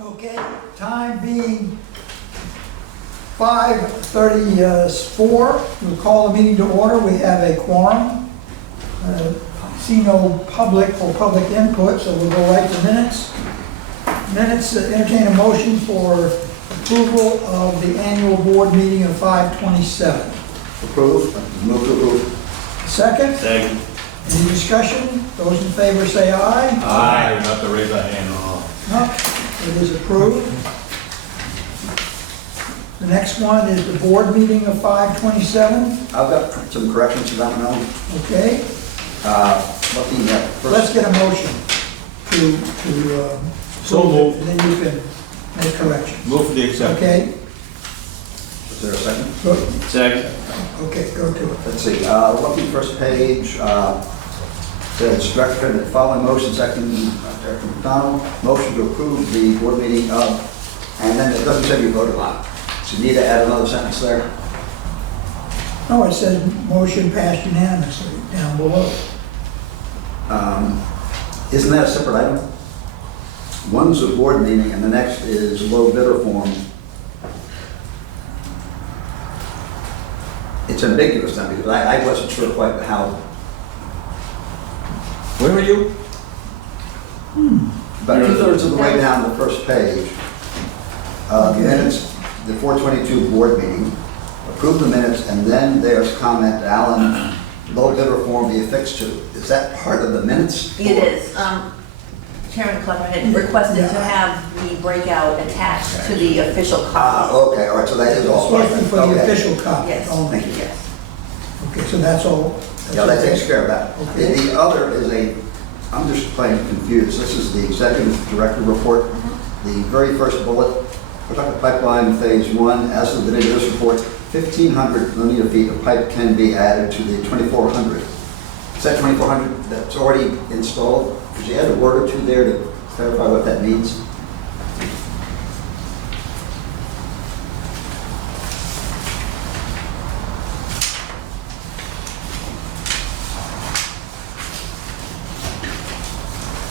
Okay, time being 5:34, we'll call the meeting to order. We have a quorum. See no public for public input, so we'll go right to minutes. Minutes, entertain a motion for approval of the annual board meeting of 5/27. Approve. Move to approve. Second, Second. any discussion? Those in favor say aye. Aye. You have to raise a hand. No, it is approved. The next one is the board meeting of 5/27. I've got some corrections to that one. Okay, Looking at let's first, get a motion to So approve it, moved. and then you can make corrections. Move for the accept. Okay, is there a second? go, Second. okay, go to it. Let's see, looking first page, says structure, the following motion, second, Director McDonald, motion to approve the board meeting of, and then it doesn't say you voted on. So you need to add another sentence there. No, it says motion passed unanimously down below. Isn't that a separate item? One's a board meeting and the next is low bidder form. It's ambiguous then, because I wasn't sure quite how, Where were you? about 2/3 of the way down the first page. Minutes, the 422 board meeting, approve the minutes, and then there's comment, Alan, low bidder form be affixed to. Is that part of the minutes? It is. Chairman Clever had requested to have the breakout attached to the official copy. Okay, all right, so that is all. Supposed to be for the Okay. official copy Yes, only. yes. Okay, so that's all. Yeah, that takes care of that. Okay. The other is I'm just plain confused. This is the executive director report. The very first bullet, we're talking pipeline phase 1, as of the date of this report, 1,500 linear feet of pipe can be added to the 2,400. Is that 2,400 that's already installed? Could you add a word or two there to clarify what that means?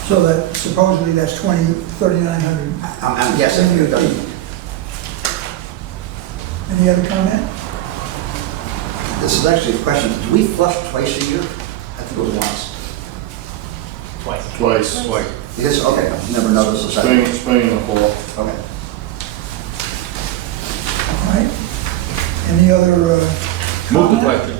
So that supposedly that's 3,900. I'm guessing it doesn't. Any other comment? This is actually a question. Do we flush twice a year? I think it was once. Twice. Because, okay, I've never noticed the second. Spring and the fall. Okay. All right. Any other Move the comment? question.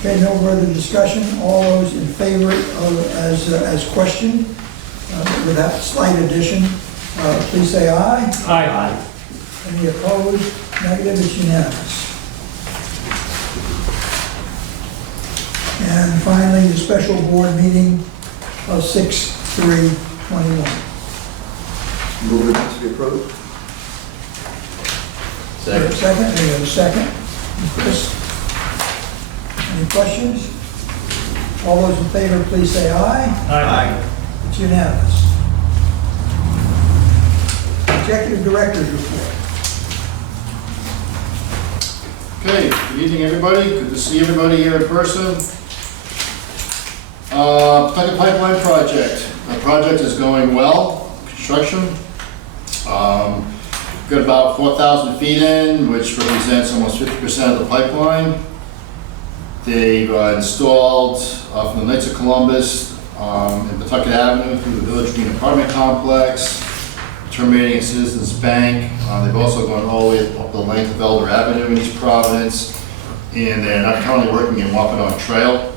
Okay, no further discussion. All those in favor of, as questioned, with that slight addition, please say aye. Aye. Any opposed? Negative, it's unanimous. And finally, the special board meeting of 6/3/21. Move the minutes to be approved. Second. Second, any other second? Chris? Any questions? All those in favor, please say aye. Aye. It's unanimous. Executive Director's Report. Okay, good evening, everybody. Good to see everybody here in person. Second pipeline project. The project is going well, construction. Got about 4,000 feet in, which represents almost 50% of the pipeline. They've installed from the Knights of Columbus in Pawtucket Avenue through the Village Green Apartment Complex, terminating at Citizens Bank. They've also gone all the way up the length of Elder Avenue in East Providence, and they're not currently working in Wampanoag Trail.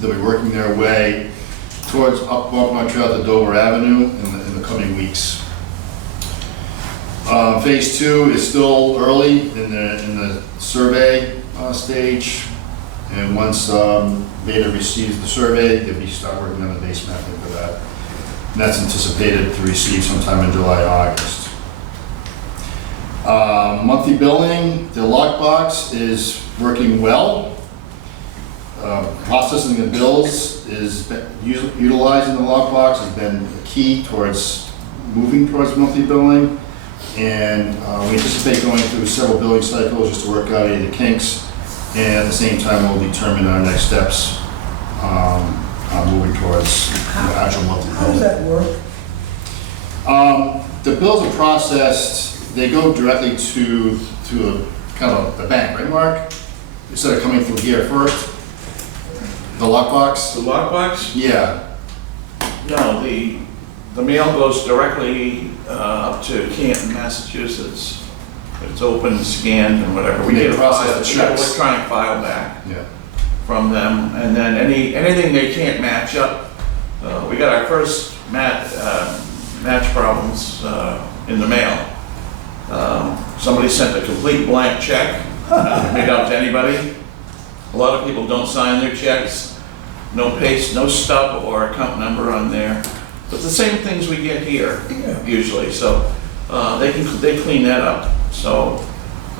They'll be working their way towards up Wampanoag Trail to Dover Avenue in the coming weeks. Phase 2 is still early in the survey stage, and once Beta receives the survey, they'll be start working on the base mapping for that. And that's anticipated to receive sometime in July, August. Monthly billing, the lockbox is working well. Processing the bills is utilizing the lockbox has been key towards moving towards monthly billing. And we anticipate going through several billing cycles just to work out any of the kinks. And at the same time, we'll determine our next steps moving towards the actual monthly How does billing. that work? The bills are processed, they go directly to a kind of the bank, right, Mark? Instead of coming through here first? The lockbox? The lockbox? Yeah. No, the mail goes directly up to Canton, Massachusetts. It's open, scanned, and whatever. We They get a process file, the we get an checks. electronic file back Yeah. from them, and then anything they can't match up. We got our first match problems in the mail. Somebody sent a complete blank check, made out to anybody. A lot of people don't sign their checks. No paste, no stub or account number on there. But the same things we get here Yeah. usually, so they clean that up. So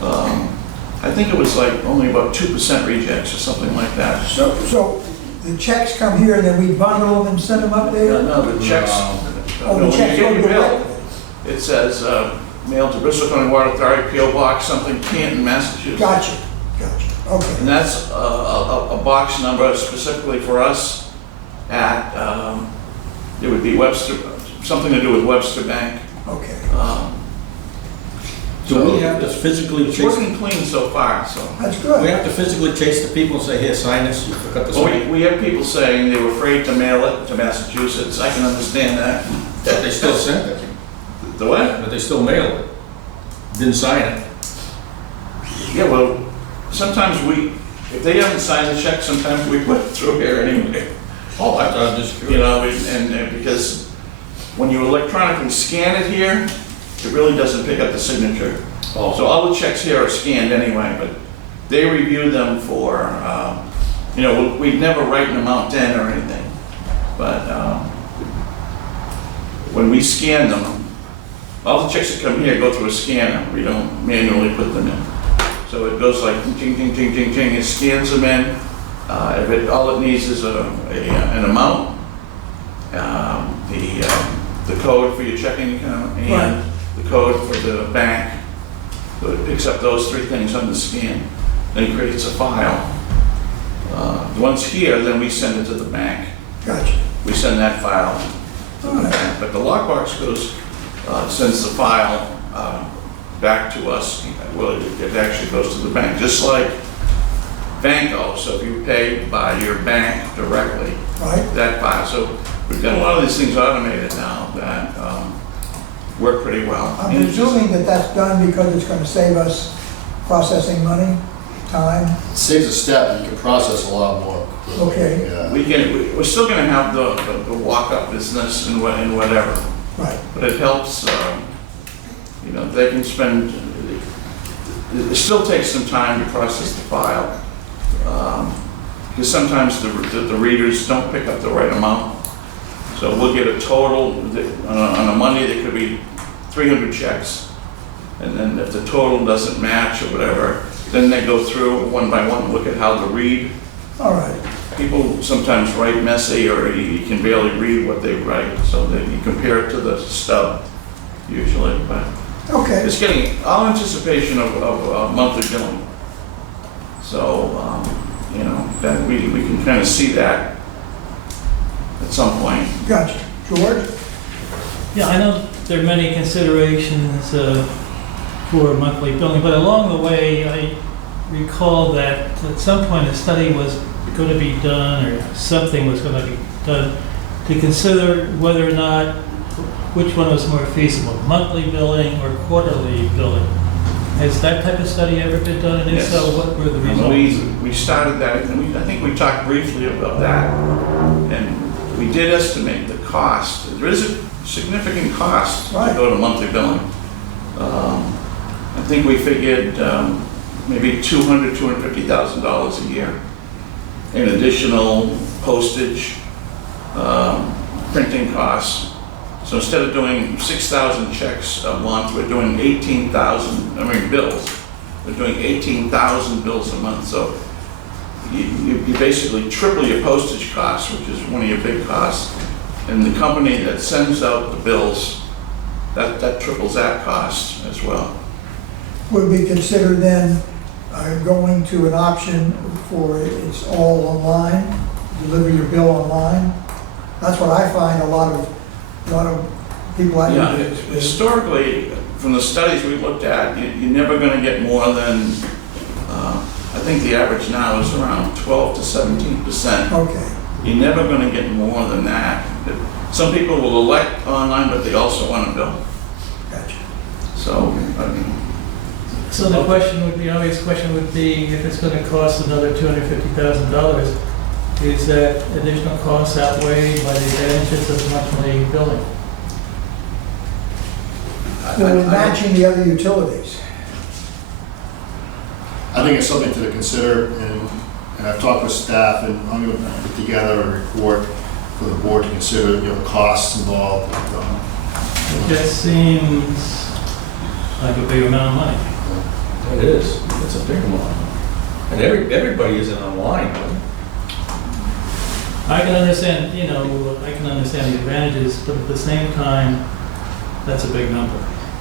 I think it was like only about 2% rejects or something like that. So the checks come here and then we bundle them and send them up there? No, the checks. Oh, no, the when checks you go get your bill, directly? it says mail to Bristol County Water Authority, P.O. Box, something, Canton, Massachusetts. Gotcha, okay. And that's a box number specifically for us at, it would be Webster, something to do with Webster Bank. Okay. Do we have to physically It's chase, working clean so far, so. That's we good. have to physically chase the people and say, here, sign this, you forgot to Well, sign? we have people saying they were afraid to mail it to Massachusetts. I can understand that. But they still sent it, The what? but they still mailed it. Didn't sign it. Yeah, well, sometimes if they haven't signed the check, sometimes we put it through here anyway. Oh, I thought, just You curious. know, and because when you electronically scan it here, it really doesn't pick up the signature. Oh. So all the checks here are scanned anyway, but they review them for, you know, we'd never write an amount in or anything. But when we scan them, all the checks that come here go through a scanner. We don't manually put them in. So it goes like ting, ting, ting, ting, ting, it scans them in. All it needs is an amount, the code for your checking account, Right. and the code for the bank. So it picks up those three things on the scan, then it creates a file. Once here, then we send it to the bank. Gotcha. We send that file to All the right. bank. But the lockbox sends the file back to us. Well, it actually goes to the bank, just like Banco. So if you pay by your bank directly, Right? that file. So we've got a lot of these things automated now that work pretty well. I'm And it's just- presuming that that's done because it's gonna save us processing money, time. It saves a step, you can process a lot more. Okay. Yeah. we're still gonna have the walk-up business and whatever, Right. but it helps, you know, they can spend, it still takes some time to process the file. Because sometimes the readers don't pick up the right amount. So we'll get a total, on a Monday, there could be 300 checks. And then if the total doesn't match or whatever, then they go through one by one, look at how to read. All right. People sometimes write messy or you can barely read what they write, so that you compare it to the stub usually. But Okay. it's getting all anticipation of monthly billing. So, you know, that we can kind of see that at some point. Gotcha. George? Yeah, I know there are many considerations for monthly billing, but along the way, I recall that at some point a study was going to be done, or something was going to be done, to consider whether or not, which one was more feasible, monthly billing or quarterly billing. Has that type of study ever been done, and if Yes. so, what were the results? We started that, and I think we talked briefly about that. And we did estimate the cost. There is a significant cost to Right. go to monthly billing. I think we figured maybe $250,000 a year in additional postage, printing costs. So instead of doing 6,000 checks a month, we're doing 18,000, bills. We're doing 18,000 bills a month. So you basically triple your postage costs, which is one of your big costs. And the company that sends out the bills, that triples that cost as well. Would we consider then going to an option for it's all online, deliver your bill online? That's what I find a lot of people I Yeah, know. is- historically, from the studies we looked at, you're never gonna get more than, I think the average now is around 12 to 17%. Okay, You're never gonna get more than that. Some people will elect online, but they also wanna bill. gotcha. So, I mean, So the question would be, obvious question would be, if it's gonna cost another $250,000, is that additional cost outweighed by the advantages of monthly billing? Well, we're matching the other utilities. I think it's something to consider, and I've talked with staff, and I'm going to put together a report for the board to consider, you know, the costs involved. It just seems like a big amount of money. It is, it's a big one. And everybody isn't online, right? I can understand, you know, I can understand the advantages, but at the same time, that's a big number.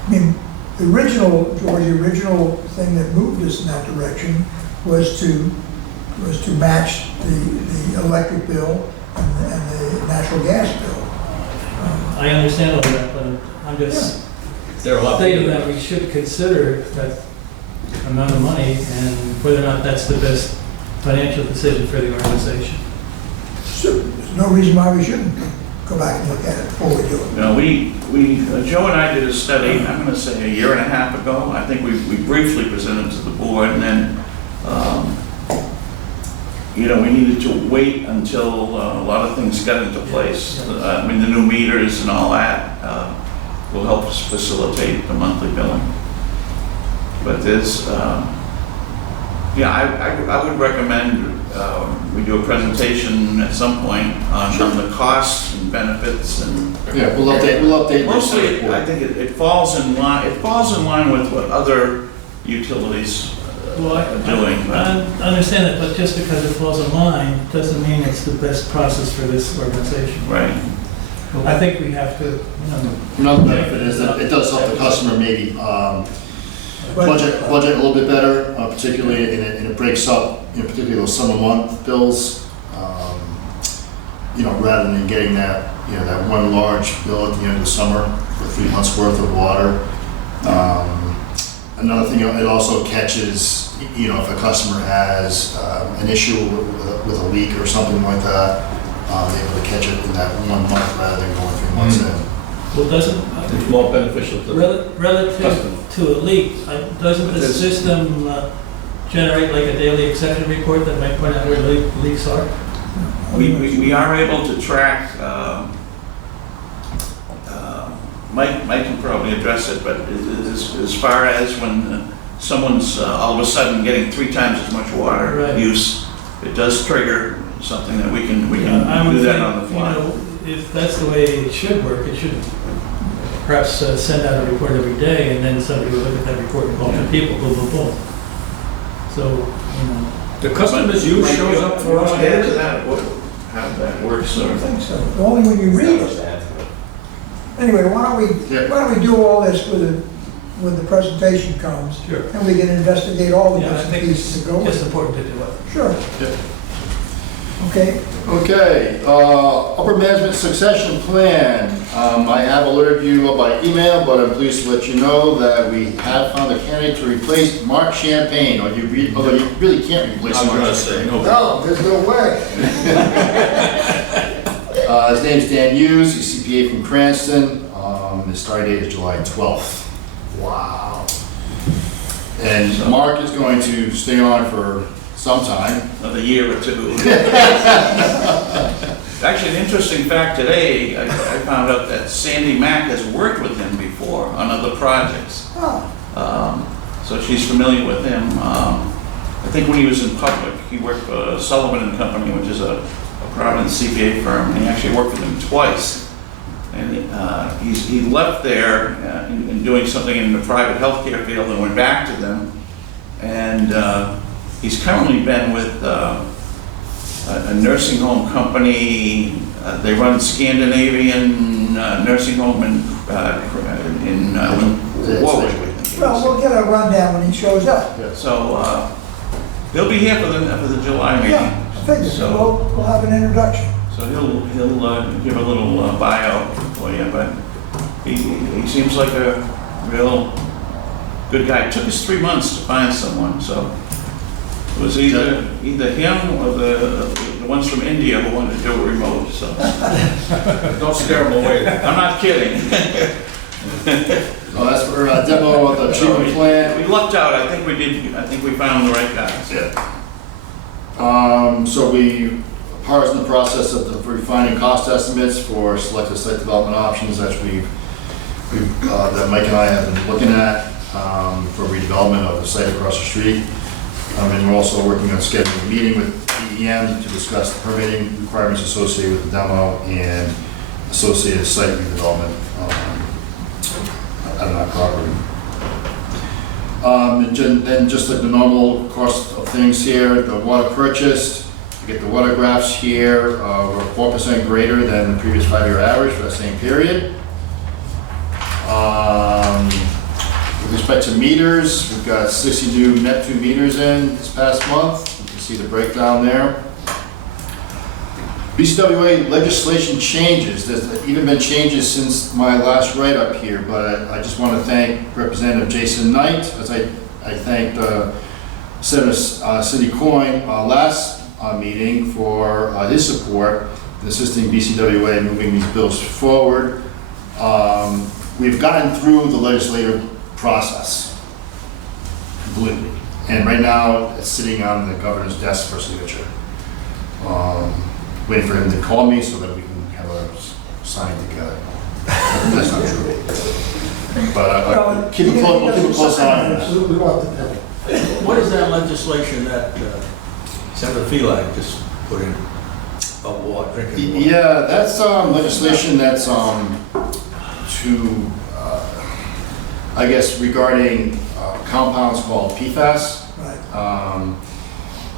I mean, the original, George, the original thing that moved us in that direction was to match the electric bill and the natural gas bill. I understand all that, but I'm just There are a lot of stating people. that we should consider that amount of money and whether or not that's the best financial decision for the organization. So there's no reason why we shouldn't go back and look at it before we do it. you know, Joe and I did a study, I'm gonna say a year and a half ago. I think we briefly presented to the board, and then, you know, we needed to wait until a lot of things got into place. I mean, the new meters and all that will help us facilitate the monthly billing. But there's, yeah, I would recommend we do a presentation at some point on the costs and benefits and. Yeah, we'll update this Mostly, report. I think it falls in line with what other utilities Well, are doing. I understand that, but just because it falls in line doesn't mean it's the best process for this organization. Right. I think we have to, you know, Another benefit is that it does help the customer maybe budget a little bit better, particularly, and it breaks up, you know, particularly those summer month bills, you know, rather than getting that, you know, that one large bill at the end of the summer for 3 months worth of water. Another thing, it also catches, you know, if a customer has an issue with a leak or something like that, they're able to catch it in that 1 month rather than going 3 months in. well, doesn't, It's more beneficial to. relative to a leak, doesn't the It's- system generate like a daily exception report that might point out where leaks are? We are able to track, Mike can probably address it, but as far as when someone's all of a sudden getting 3 times as much water Right. use, it does trigger something that we can I would do that think, on the you fly. know, if that's the way it should work, it should perhaps send out a report every day, and then somebody will look at that report and call the people, boom, boom, boom. So, you know, The customers use Mike, shows you up for us wanna add to daily. that, how that works, I or? don't think so, only when you read it. Anyway, why don't we do all this when the presentation comes, sure. and we can investigate all the Yeah, I bits and think pieces that go with It's it. important to do it. Sure. Yeah. Okay, Okay, upper management succession plan. I have alerted you by email, but I'm pleased to let you know that we have found a candidate to replace Mark Champagne, although you really can't replace I was Mark gonna Champagne. say, no. no, there's no way. His name's Dan Hughes, he's CPA from Cranston. His start date is July 12th. Wow. And Mark is going to stay on for some time. Another year or two. Actually, an interesting fact today, I found out that Sandy Mack has worked with him before on other projects. Oh, So she's familiar with him. I think when he was in public, he worked for Sullivan and Company, which is a prominent CPA firm, and he actually worked with them twice. And he left there in doing something in the private healthcare field and went back to them. And he's currently been with a nursing home company. They run Scandinavian nursing home in Warwick, I think it is. well, we'll get a rundown when he shows up. So he'll be here for the July meeting. Yeah, I figured, So- we'll have an introduction. So he'll give a little bio for you, but he seems like a real good guy. It took us 3 months to find someone, so it was either him or the ones from India who wanted to do it remote, so. Don't scare them away. I'm not kidding. So that's for a demo of the treatment plant. We lucked out, I think we found the right guys. Yeah. So we are in the process of refining cost estimates for selected site development options that that Mike and I have been looking at for redevelopment of the site across the street. And we're also working on scheduling a meeting with DEM to discuss the permitting requirements associated with the demo and associated site redevelopment on that property. And then just like the normal cost of things here, the water purchased, you get the water graphs here, we're 4% greater than the previous 5-year average for that same period. With respect to meters, we've got 60 new net 2 meters in this past month. You can see the breakdown there. BCWA legislation changes. There's even been changes since my last write-up here, but I just want to thank Representative Jason Knight, as I thanked Senator Cindy Coyne last meeting for his support in assisting BCWA in moving these bills forward. We've gotten through the legislative process completely, and right now it's sitting on the governor's desk for signature. Waiting for him to call me so that we can have a sign together. That's not true. But keep a close eye on that. Absolutely want the bill. What is that legislation that Senator Phelan just put in about water, drinking water? Yeah, that's legislation that's I guess regarding compounds called PFAS. Right.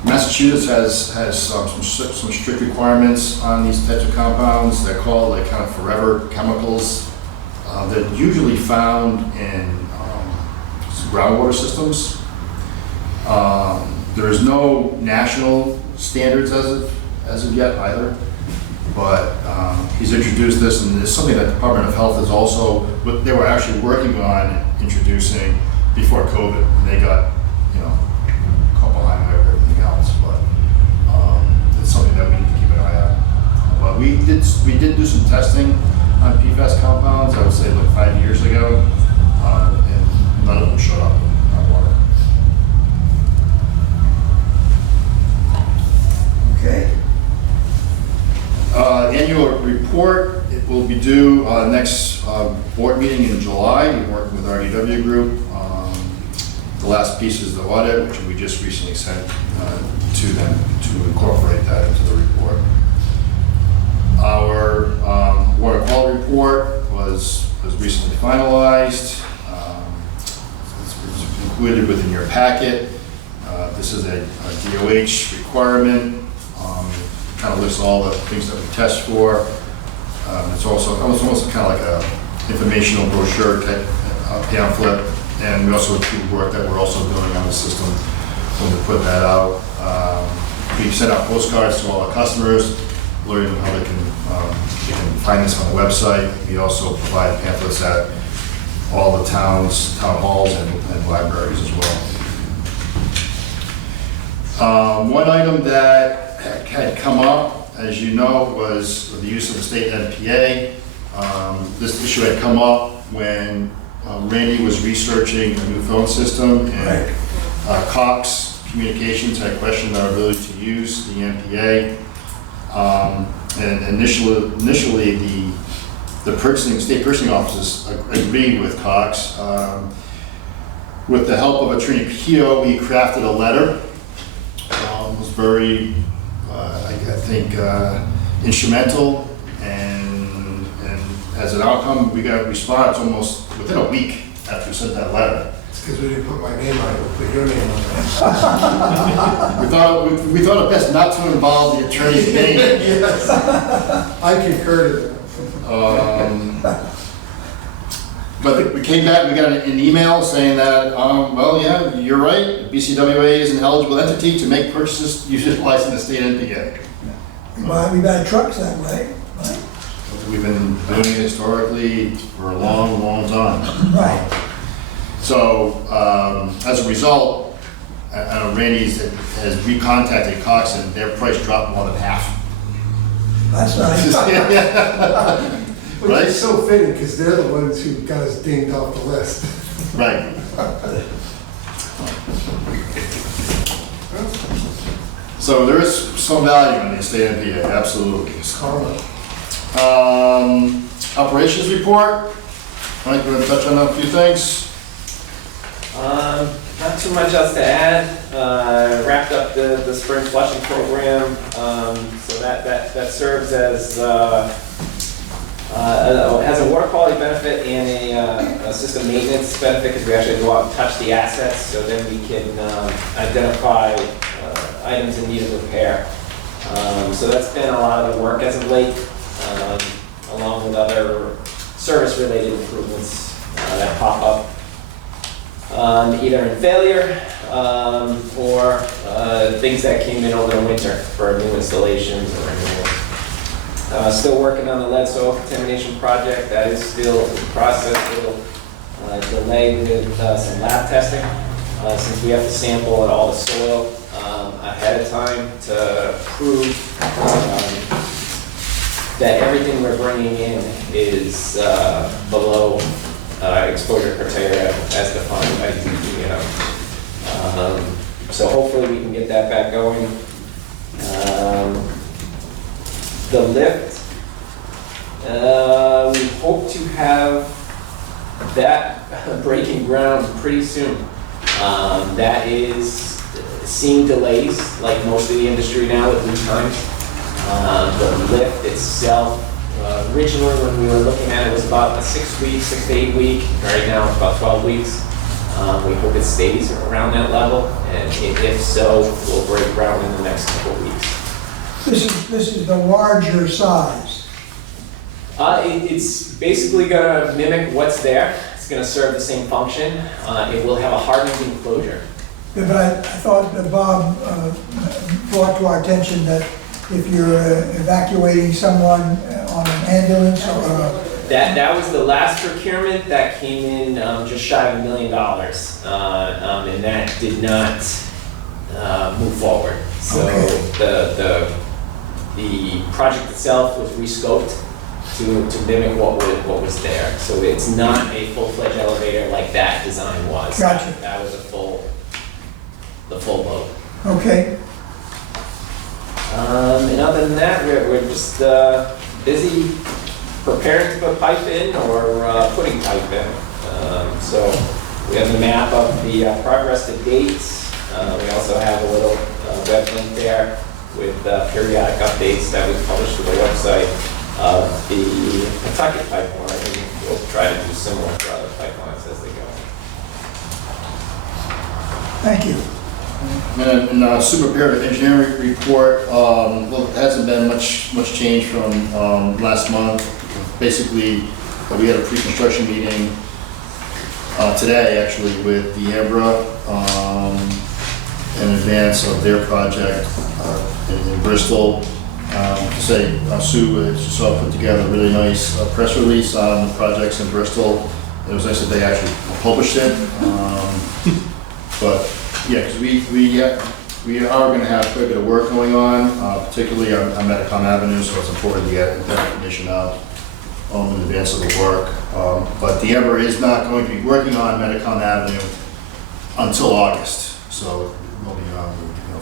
Massachusetts has some strict requirements on these types of compounds. They're called like kind of forever chemicals. They're usually found in groundwater systems. There is no national standards as of yet either. But he's introduced this, and it's something that the Department of Health is also, what they were actually working on introducing before COVID. And they got, caught behind everything else. But it's something that we need to keep an eye on. But we did do some testing on PFAS compounds, I would say like 5 years ago, and none of them showed up on water. Okay. Annual report, it will be due next board meeting in July. We're working with RDW Group. The last piece is the audit, which we just recently sent to them to incorporate that into the report. Our water quality report was recently finalized. It's included within your packet. This is a DOH requirement. Kind of lists all the things that we test for. It's almost kind of like a informational brochure type pamphlet, and we also do work that we're also doing on the system when we put that out. We sent out postcards to all our customers, learning how they can find this on the website. We also provide pamphlets at all the town halls and libraries as well. One item that had come up, as you know, was the use of the state NPA. This issue had come up when Randy was researching a new phone system, and Cox Communications had questioned our ability to use the NPA. And initially the state purchasing offices agreed with Cox. With the help of Attorney Pio, we crafted a letter. It was very, I think, instrumental, and as an outcome, we got a response almost within a week after we sent that letter. It's because we didn't put my name on it, we put your name on it. We thought it best not to involve the attorney's name. Yes. I concur to that. But we came back, we got an email saying that, well, yeah, you're right, BCWA is an eligible entity to make purchases utilizing the state NPA. We buy trucks that way, right? we've been doing it historically for a long, long time. Right. So, as a result, I know Randy's has recontacted Cox and their price dropped more than half. That's right. Which Right? is so fitting, because they're the ones who got us dinged off the list. Right. So there is some value in the estate of PA, absolutely. Karma. Operations report. Mike, you want to touch on a few things? Not too much else to add. Wrapped up the spring flushing program, so that serves as has a water quality benefit and a system maintenance benefit, because we actually go out and touch the assets, so then we can identify items in need of repair. So that's been a lot of the work as of late, along with other service-related improvements that pop up. Either in failure or things that came in over the winter for new installations or renewals. Still working on the lead soil contamination project. That is still in process. It'll delay with some lab testing since we have to sample all the soil ahead of time to prove that everything we're bringing in is below exposure criteria as defined by DEP. So hopefully we can get that back going. The lift, we hope to have that breaking ground pretty soon. That is seeing delays like most of the industry now with lead times. The lift itself, originally when we were looking at it, was about a 6 to 8 week. Right now it's about 12 weeks. We hope it stays around that level, and if so, we'll break ground in the next couple of weeks. This is the larger size. It's basically gonna mimic what's there. It's gonna serve the same function. It will have a hardened enclosure. Yeah, but I thought that Bob brought to our attention that if you're evacuating someone on an ambulance or That was the last procurement that came in just shy of $1 million, and that did not move forward. So Okay. the project itself was rescoped to mimic what was there. So it's not a full-fledged elevator like that design was. Gotcha. That was the full load. Okay, And other than that, we're just busy preparing to put pipe in or putting pipe in. So we have the map of the progress to date. We also have a little web link there with periodic updates that we publish to the website of the Pawtucket pipeline. And we'll try to do similar for other pipelines as they go. thank you. And in Superior Engineering Report, well, it hasn't been much change from last month. Basically, we had a pre-construction meeting today, actually, with the Ambra in advance of their project in Bristol. To say, Sue, as you saw, put together a really nice press release on the projects in Bristol. It was nice that they actually published it. But yeah, because we are going to have quite a bit of work going on, particularly on Metacom Avenue, so it's important to get that information out in advance of the work. But the Ember is not going to be working on Metacom Avenue until August, so it will be on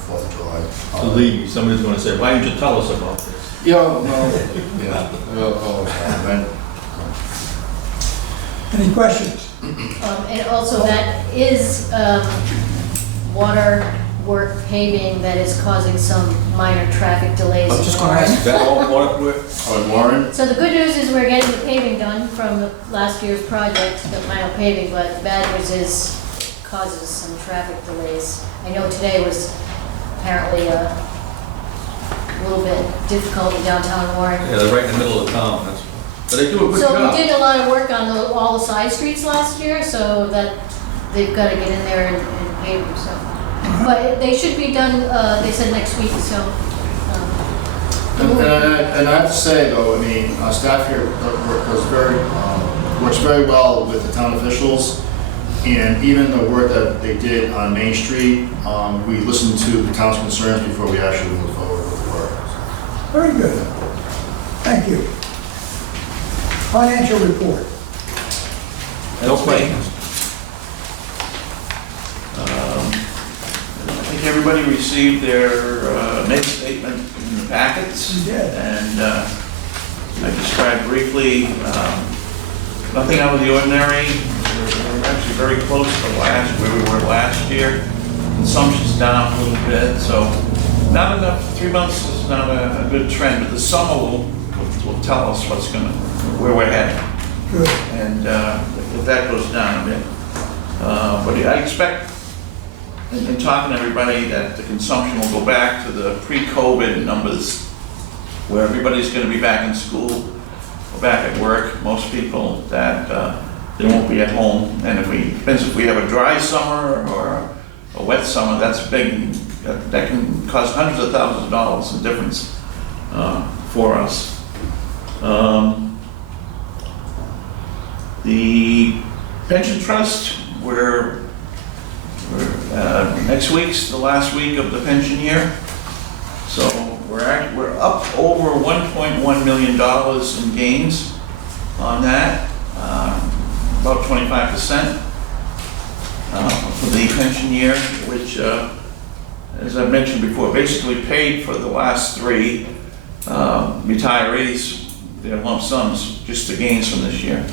4th of July. Believe me, somebody's gonna say, why didn't you tell us about this? Yeah, well, yeah. Any questions? And also that is water work paving that is causing some minor traffic delays. I was just gonna ask, is that all what we're, Oh, Warren? So the good news is we're getting the paving done from the last year's project, the final paving, but the bad news is it causes some traffic delays. I know today was apparently a little bit difficult in downtown Warren. yeah, they're right in the middle of town, that's, but they do a good So job. we did a lot of work on all the side streets last year, so that they've got to get in there and pave them, so. But they should be done, they said next week, so. And I have to say though, I mean, our staff here works very well with the town officials. And even the work that they did on Main Street, we listened to the town's concerns before we actually moved forward with the work. Very good. Thank you. Financial report. Okay. I think everybody received their net statement in the packets. You did. And I described briefly, nothing out of the ordinary. We're actually very close to where we were last year. Consumption's down a little bit, so not enough. 3 months is not a good trend, but the summer will tell us where we're headed. Good. And if that goes down a bit. But I expect, in talking to everybody, that the consumption will go back to the pre-COVID numbers, where everybody's gonna be back in school, or back at work, most people, that they won't be at home. And depends if we have a dry summer or a wet summer, that's big. That can cause hundreds of thousands of dollars in difference for us. The pension trust, next week's the last week of the pension year. So we're up over $1.1 million in gains on that, about 25% for the pension year, which, as I mentioned before, basically paid for the last 3 retirees, their lump sums, just the gains from this year.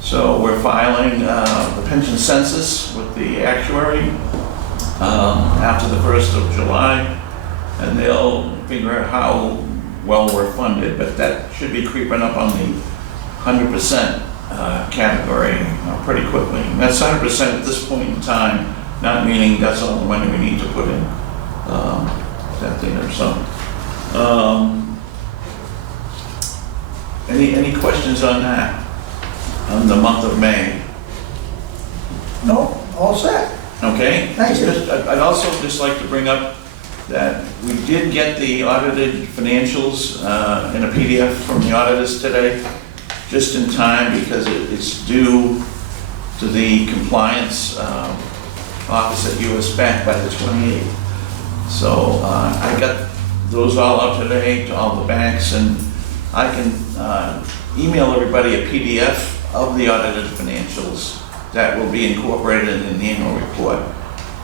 So we're filing the pension census with the actuary after the 1st of July, and they'll figure out how well we're funded, but that should be creeping up on the 100% category pretty quickly. And that's 100% at this point in time, not meaning that's all the money we need to put in that thing or so. Any questions on that? On the month of May? No, all set. Okay. Thank you. I'd also just like to bring up that we did get the audited financials in a PDF from the auditors today, just in time because it's due to the compliance office at US Bank by the 28th. So I got those all out today to all the banks, and I can email everybody a PDF of the audited financials that will be incorporated in the annual report.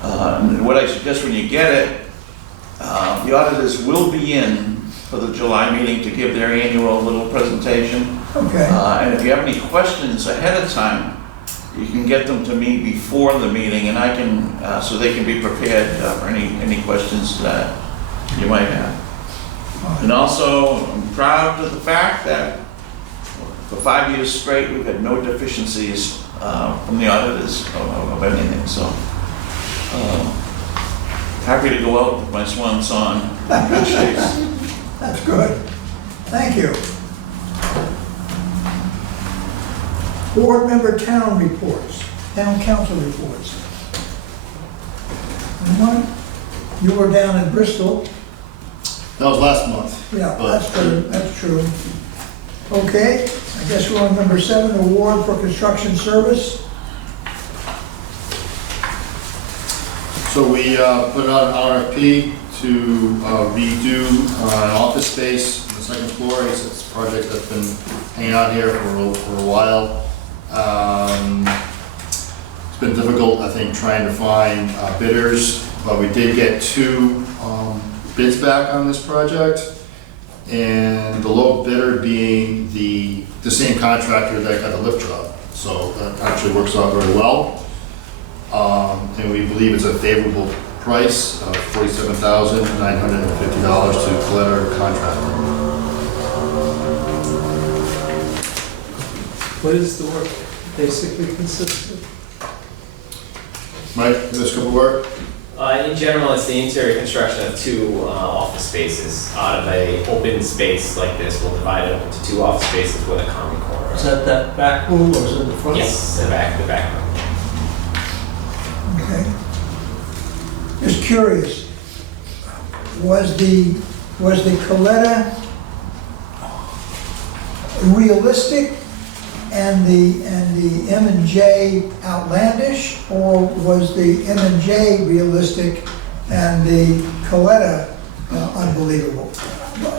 And what I suggest when you get it, the auditors will be in for the July meeting to give their annual little presentation. Okay. And if you have any questions ahead of time, you can get them to me before the meeting, and I can, so they can be prepared for any questions that you might have. And also, I'm proud of the fact that for 5 years straight, we've had no deficiencies from the auditors of anything. So happy to go out with my swan song in good shape. That's good. Thank you. Board member town reports, town council reports. Anyone? You were down in Bristol. That was last month. Yeah, But- that's true, that's true. Okay, I guess we're on number 7, award for construction service. So we put out an RFP to redo an office space on the 2nd floor. It's a project that's been hanging out here for a while. It's been difficult, I think, trying to find bidders, but we did get 2 bids back on this project. And the low bidder being the same contractor that got the lift truck. So that actually works out very well. And we believe it's a favorable price of $47,950 to Glitter Contractor. What is the work basically consist of? Mike, this scope of work? In general, it's the interior construction of 2 office spaces. Out of a open space like this, we'll divide it up into 2 office spaces with a common corridor. Is that back room or is it the front? Yes, the back room. Okay. Just curious, was the Coletta realistic and the M&J outlandish, or was the M&J realistic and the Coletta unbelievable?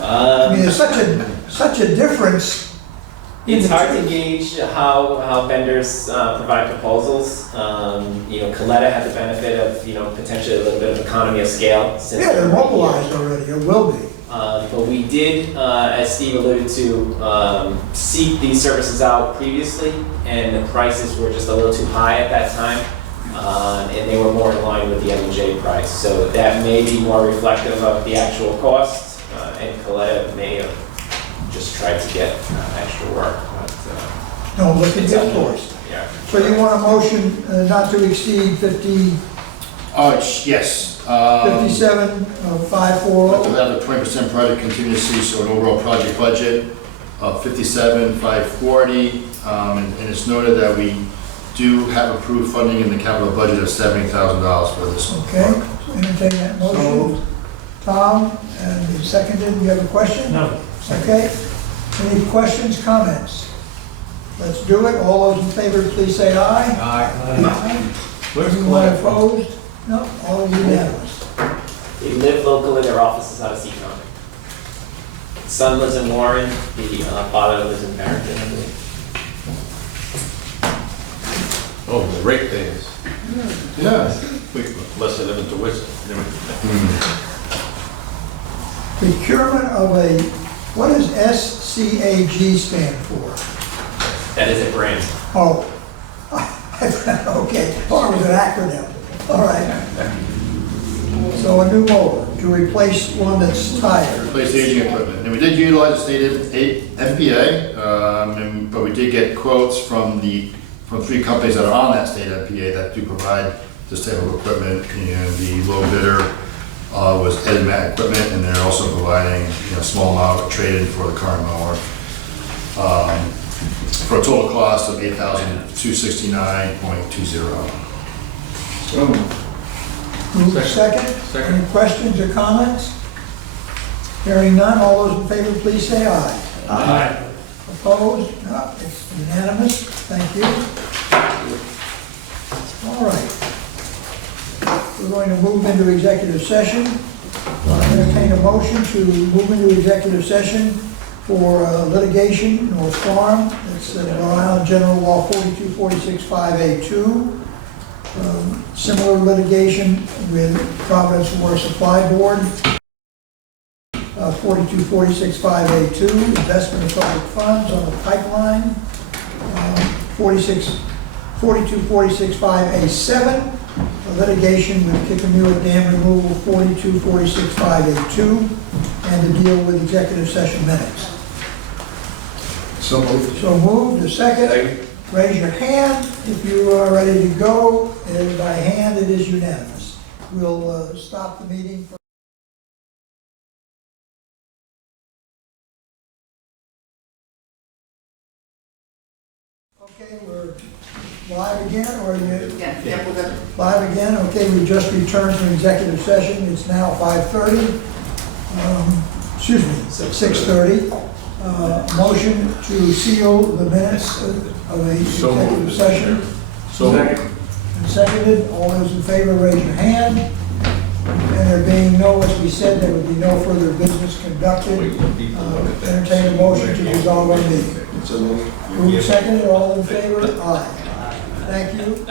I mean, there's such a difference. It's hard to gauge how vendors provide proposals. Coletta had the benefit of, potentially a little bit of economy of scale. Since Yeah, they're mobilized already, or will be. But we did, as Steve alluded to, seek these services out previously, and the prices were just a little too high at that time. And they were more in line with the M&J price. So that may be more reflective of the actual cost, and Coletta may have just tried to get extra work. But, No, look at it's your under- course. Yeah. So you want a motion not to exceed 50, Yes. 57, We'll 540? have a 20% project contingency, so an overall project budget of 57,540. And it's noted that we do have approved funding in the capital budget of $70,000 for this. Okay, so entertain that motion. Tom, and you seconded, you have a question? No. Okay, any questions, comments? Let's do it, all those in favor, please say aye. Aye. Where's Anyone Coletta from? opposed? No, all unanimous. They live locally, their office is out of Seacon. Son lives in Warren, the father lives in Barrington, I believe. Oh, the ratepayers. Yeah. Unless they live in Towison. Procurement of a, what does SCAG stand for? That is a brand. Oh, okay, thought it was an acronym. All right. So a new mower to replace one that's tired. Replace aging equipment. And we did utilize the state MPA, but we did get quotes from 3 companies that are on that state MPA that do provide this type of equipment. And the low bidder was EdMat Equipment, and they're also providing a small amount of trade-in for the current mower. For a total cost of $8,269.20. Move second. Second. Any questions or comments? Hearing none, all those in favor, please say aye. Aye. Opposed? No, it's unanimous. Thank you. All right. We're going to move into executive session. I'll entertain a motion to move into executive session for litigation, North Farm. It's Rhode Island General Law 42465A2. Similar litigation with Providence Water Supply Board. 42465A2, investment of public funds on the pipeline. 42465A7, litigation with Kickamuit Dam removal, 42465A2, and to deal with executive session minutes. So moved. So moved, a second. Raise your hand if you are ready to go. And by hand, it is unanimous. We'll stop the meeting for okay, we're live again, or you? Yeah, we're good. Live again, okay, we just returned from executive session, it's now 5:30. Excuse me, 6:30. Motion to seal the minutes of the executive session. So, And seconded, all those in favor, raise your hand. And there being no, as we said, there would be no further business conducted. Entertain a motion to dissolve our meeting. So moved. Moved, seconded, all in favor? Aye. Thank you.